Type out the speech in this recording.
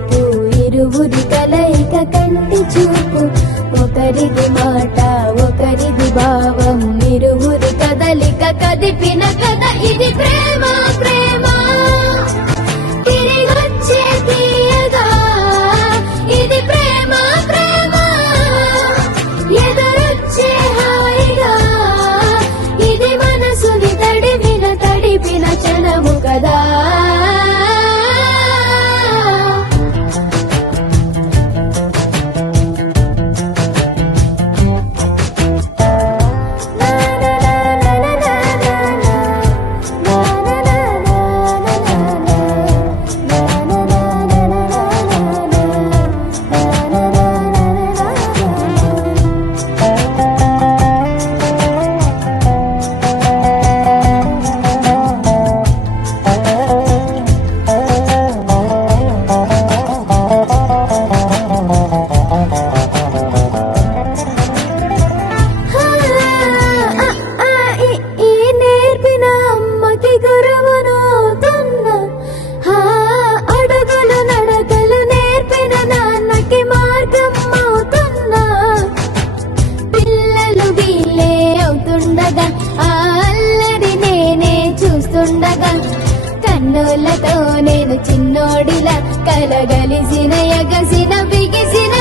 చూపు ఇరువురి కలయిక కంటి చూపు ఒకరిది మాట ఒకరిది భావం ఇరువురి కదలిక కదిపిన కథ ఇది ప్రేమ ప్రేమ తిరిగొచ్చే తీయగా ఇది ప్రేమ ప్రేమ ఎదురొచ్చే హాయిగా ఇది మనసుని తడిపిన క్షణము కదా కన్నులతో నేను చిన్నోడిలా కలగలిసిన ఎగసిన బిగిసిన